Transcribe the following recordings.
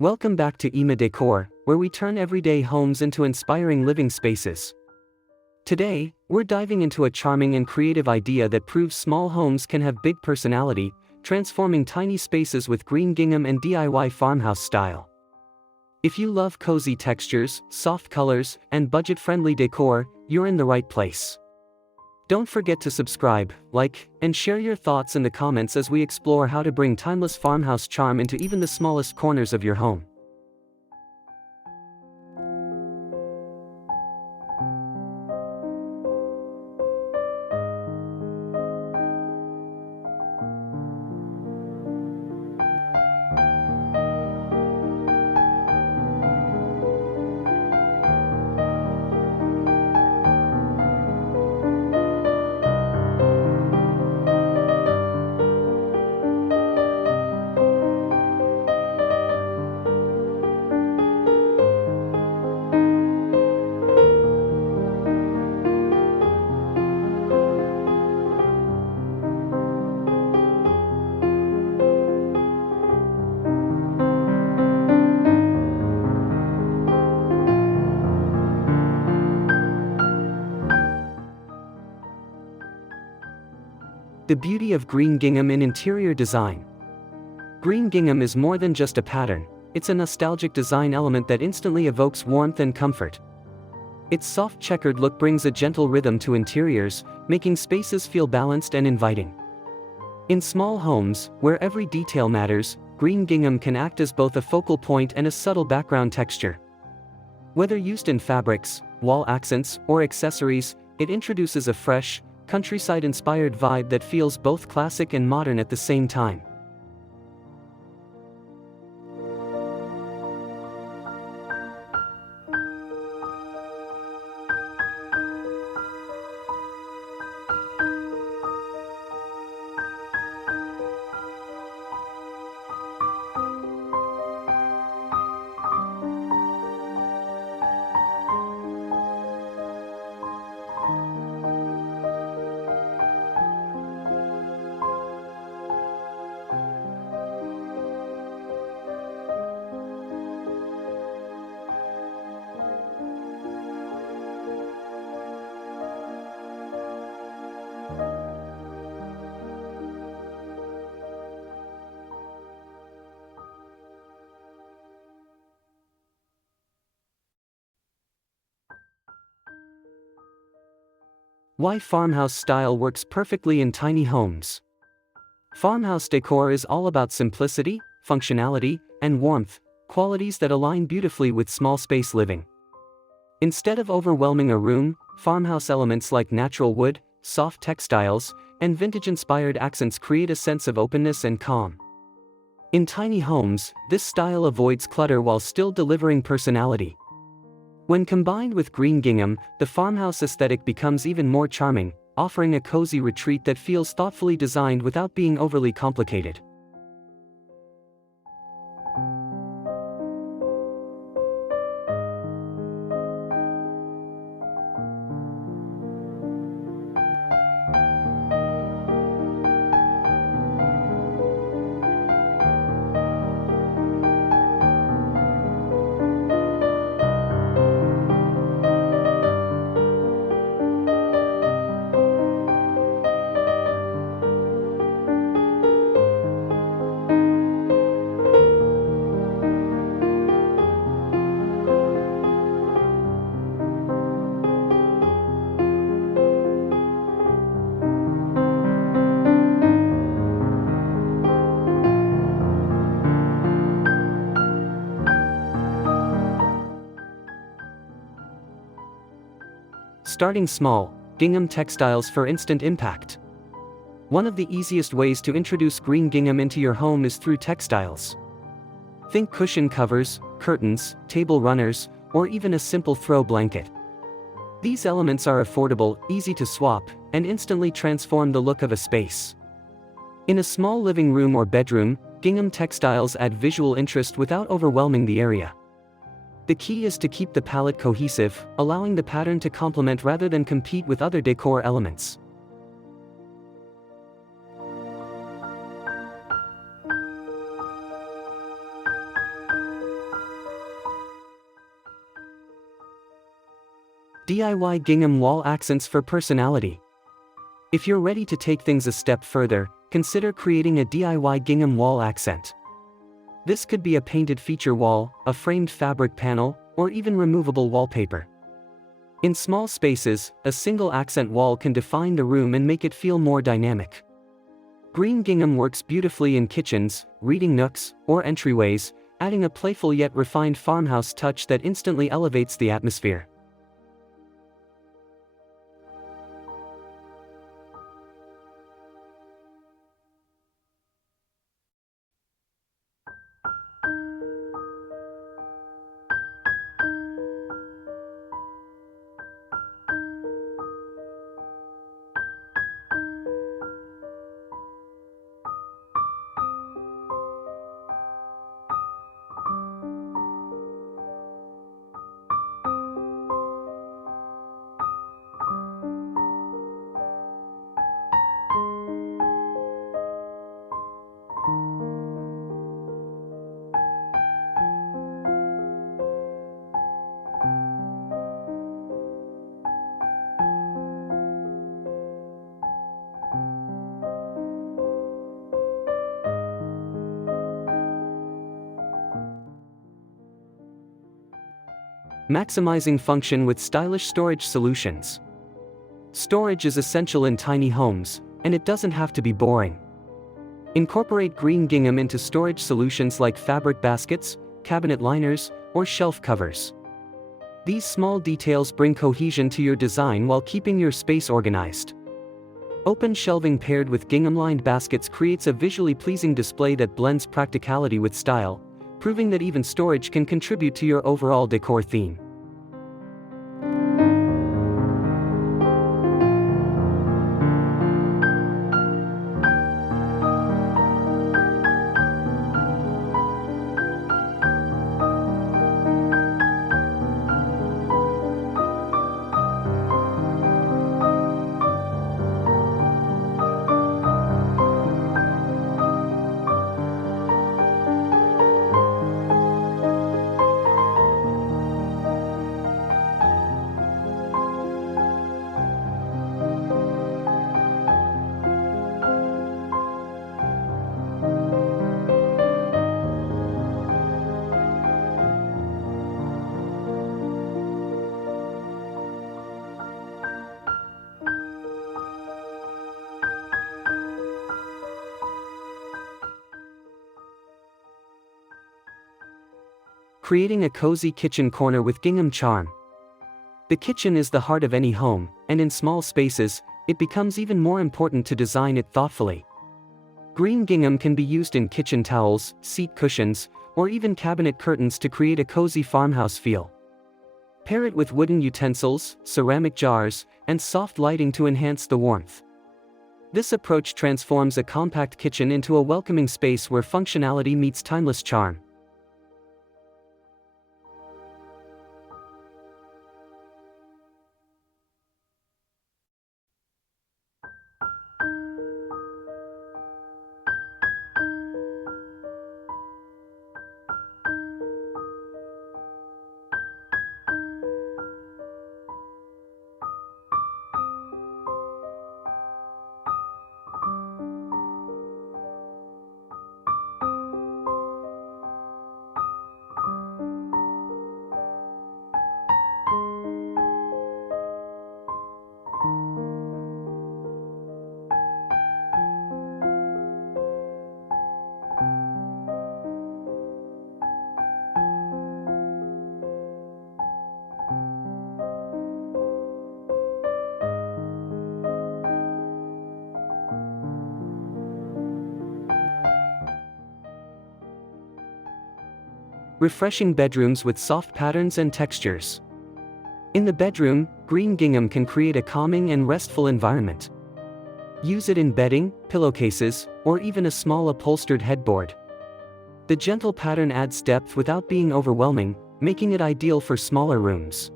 Welcome back to EMA Decor, where we turn everyday homes into inspiring living spaces. Today, we're diving into a charming and creative idea that proves small homes can have big personality, transforming tiny spaces with green gingham and DIY farmhouse style. If you love cozy textures, soft colors, and budget-friendly decor, you're in the right place. Don't forget to subscribe, like, and share your thoughts in the comments as we explore how to bring timeless farmhouse charm into even the smallest corners of your home. The beauty of green gingham in interior design. Green gingham is more than just a pattern, it's a nostalgic design element that instantly evokes warmth and comfort. Its soft checkered look brings a gentle rhythm to interiors, making spaces feel balanced and inviting. In small homes, where every detail matters, green gingham can act as both a focal point and a subtle background texture. Whether used in fabrics, wall accents, or accessories, it introduces a fresh, countryside-inspired vibe that feels both classic and modern at the same time. Why farmhouse style works perfectly in tiny homes. Farmhouse decor is all about simplicity, functionality, and warmth, qualities that align beautifully with small space living. Instead of overwhelming a room, farmhouse elements like natural wood, soft textiles, and vintage-inspired accents create a sense of openness and calm. In tiny homes, this style avoids clutter while still delivering personality. When combined with green gingham, the farmhouse aesthetic becomes even more charming, offering a cozy retreat that feels thoughtfully designed without being overly complicated. Starting small, gingham textiles for instant impact. One of the easiest ways to introduce green gingham into your home is through textiles. Think cushion covers, curtains, table runners, or even a simple throw blanket. These elements are affordable, easy to swap, and instantly transform the look of a space. In a small living room or bedroom, gingham textiles add visual interest without overwhelming the area. The key is to keep the palette cohesive, allowing the pattern to complement rather than compete with other decor elements. DIY gingham wall accents for personality. If you're ready to take things a step further, consider creating a DIY gingham wall accent. This could be a painted feature wall, a framed fabric panel, or even removable wallpaper. In small spaces, a single accent wall can define the room and make it feel more dynamic. Green gingham works beautifully in kitchens, reading nooks, or entryways, adding a playful yet refined farmhouse touch that instantly elevates the atmosphere. Maximizing function with stylish storage solutions. Storage is essential in tiny homes, and it doesn't have to be boring. Incorporate green gingham into storage solutions like fabric baskets, cabinet liners, or shelf covers. These small details bring cohesion to your design while keeping your space organized. Open shelving paired with gingham-lined baskets creates a visually pleasing display that blends practicality with style, proving that even storage can contribute to your overall decor theme. Creating a cozy kitchen corner with gingham charm. The kitchen is the heart of any home, and in small spaces, it becomes even more important to design it thoughtfully. Green gingham can be used in kitchen towels, seat cushions, or even cabinet curtains to create a cozy farmhouse feel. Pair it with wooden utensils, ceramic jars, and soft lighting to enhance the warmth. This approach transforms a compact kitchen into a welcoming space where functionality meets timeless charm. Refreshing bedrooms with soft patterns and textures. In the bedroom, green gingham can create a calming and restful environment. Use it in bedding, pillowcases, or even a small upholstered headboard. The gentle pattern adds depth without being overwhelming, making it ideal for smaller rooms.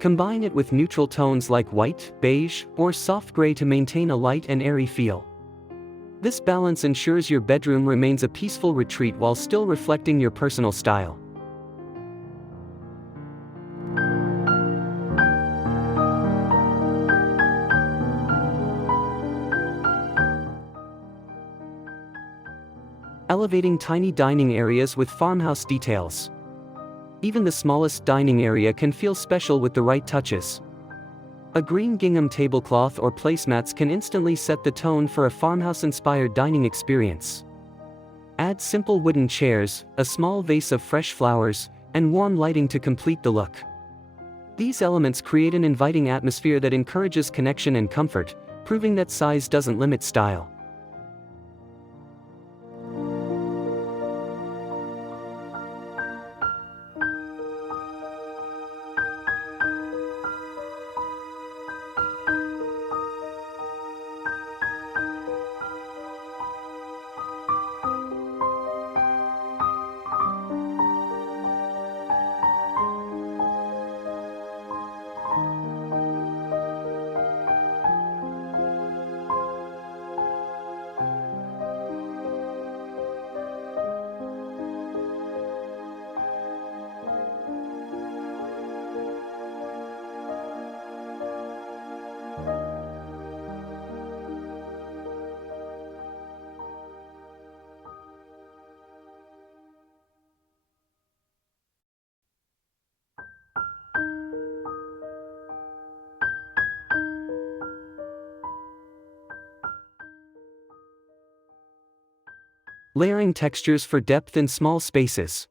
Combine it with neutral tones like white, beige, or soft gray to maintain a light and airy feel. This balance ensures your bedroom remains a peaceful retreat while still reflecting your personal style. elevating tiny dining areas with farmhouse details. Even the smallest dining area can feel special with the right touches. A green gingham tablecloth or placemats can instantly set the tone for a farmhouse-inspired dining experience. Add simple wooden chairs, a small vase of fresh flowers, and warm lighting to complete the look. These elements create an inviting atmosphere that encourages connection and comfort, proving that size doesn't limit style. Layering textures for depth in small spaces.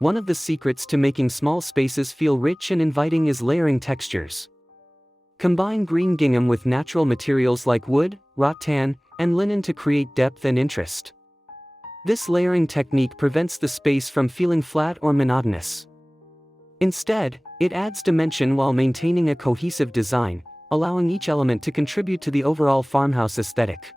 One of the secrets to making small spaces feel rich and inviting is layering textures. Combine green gingham with natural materials like wood, rattan, and linen to create depth and interest. This layering technique prevents the space from feeling flat or monotonous. Instead, it adds dimension while maintaining a cohesive design, allowing each element to contribute to the overall farmhouse aesthetic.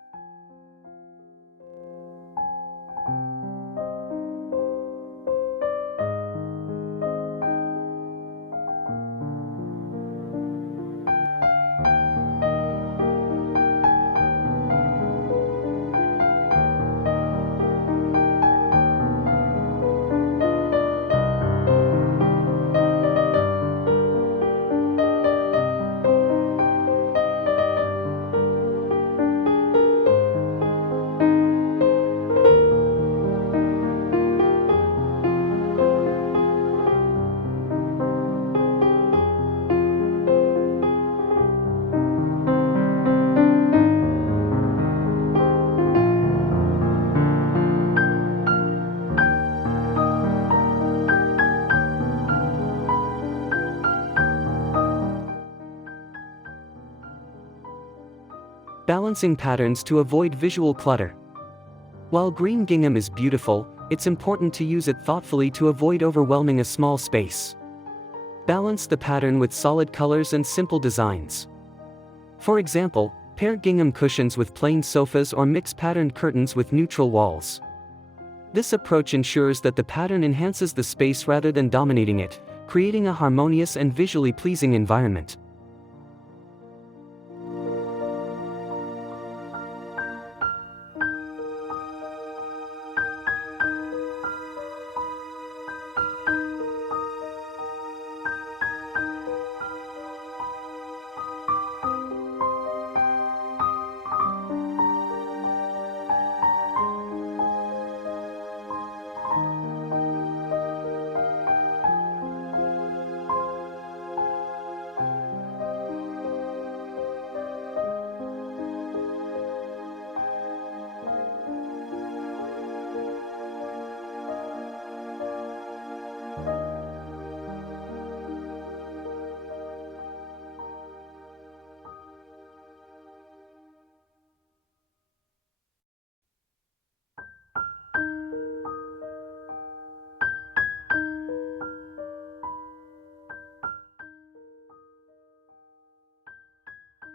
Balancing patterns to avoid visual clutter. While green gingham is beautiful, it's important to use it thoughtfully to avoid overwhelming a small space. Balance the pattern with solid colors and simple designs. For example, pair gingham cushions with plain sofas or mix patterned curtains with neutral walls. This approach ensures that the pattern enhances the space rather than dominating it, creating a harmonious and visually pleasing environment.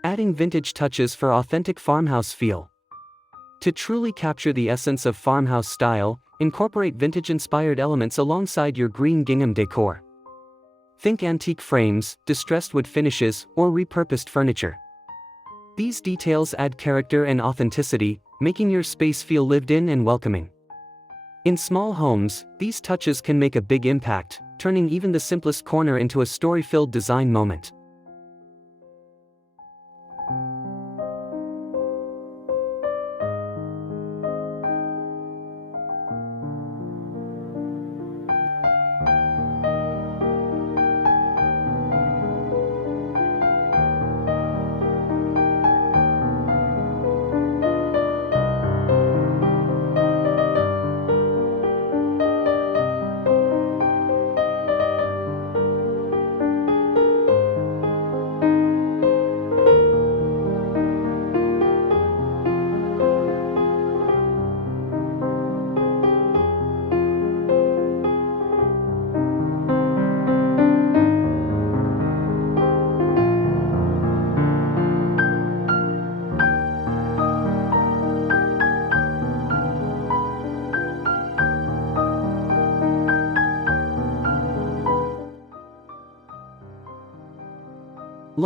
Adding vintage touches for authentic farmhouse feel. To truly capture the essence of farmhouse style, incorporate vintage-inspired elements alongside your green gingham decor. Think antique frames, distressed wood finishes, or repurposed furniture. These details add character and authenticity, making your space feel lived in and welcoming. In small homes, these touches can make a big impact, turning even the simplest corner into a story-filled design moment.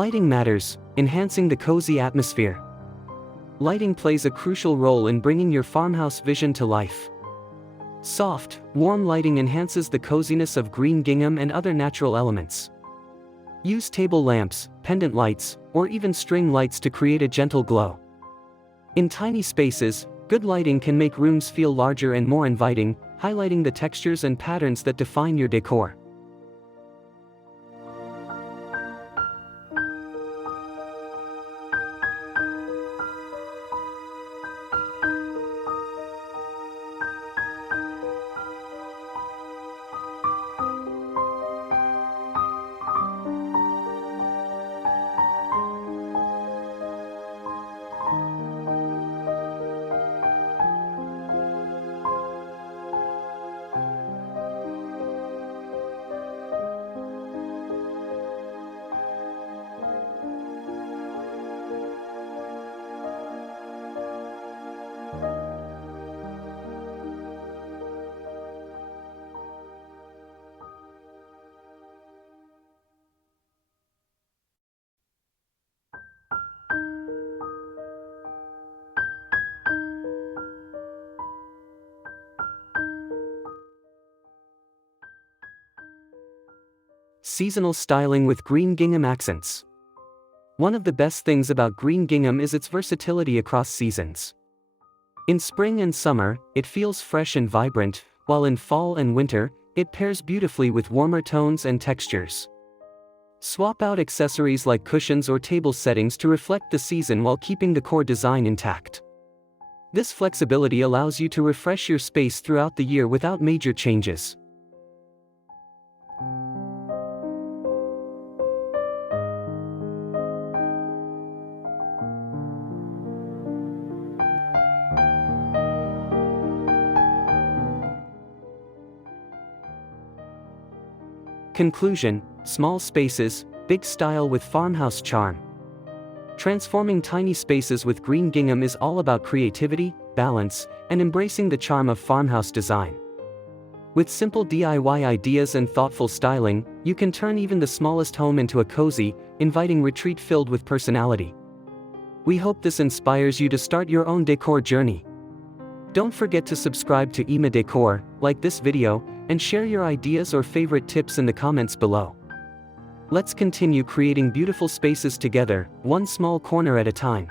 Lighting matters, enhancing the cozy atmosphere. Lighting plays a crucial role in bringing your farmhouse vision to life. Soft, warm lighting enhances the coziness of green gingham and other natural elements. Use table lamps, pendant lights, or even string lights to create a gentle glow. In tiny spaces, good lighting can make rooms feel larger and more inviting, highlighting the textures and patterns that define your decor. Seasonal styling with green gingham accents. One of the best things about green gingham is its versatility across seasons. In spring and summer, it feels fresh and vibrant, while in fall and winter, it pairs beautifully with warmer tones and textures. Swap out accessories like cushions or table settings to reflect the season while keeping the core design intact. This flexibility allows you to refresh your space throughout the year without major changes. Conclusion: small spaces, big style with farmhouse charm. Transforming tiny spaces with green gingham is all about creativity, balance, and embracing the charm of farmhouse design. With simple DIY ideas and thoughtful styling, you can turn even the smallest home into a cozy, inviting retreat filled with personality. We hope this inspires you to start your own decor journey. Don't forget to subscribe to IMA Decor, like this video, and share your ideas or favorite tips in the comments below. Let's continue creating beautiful spaces together, one small corner at a time.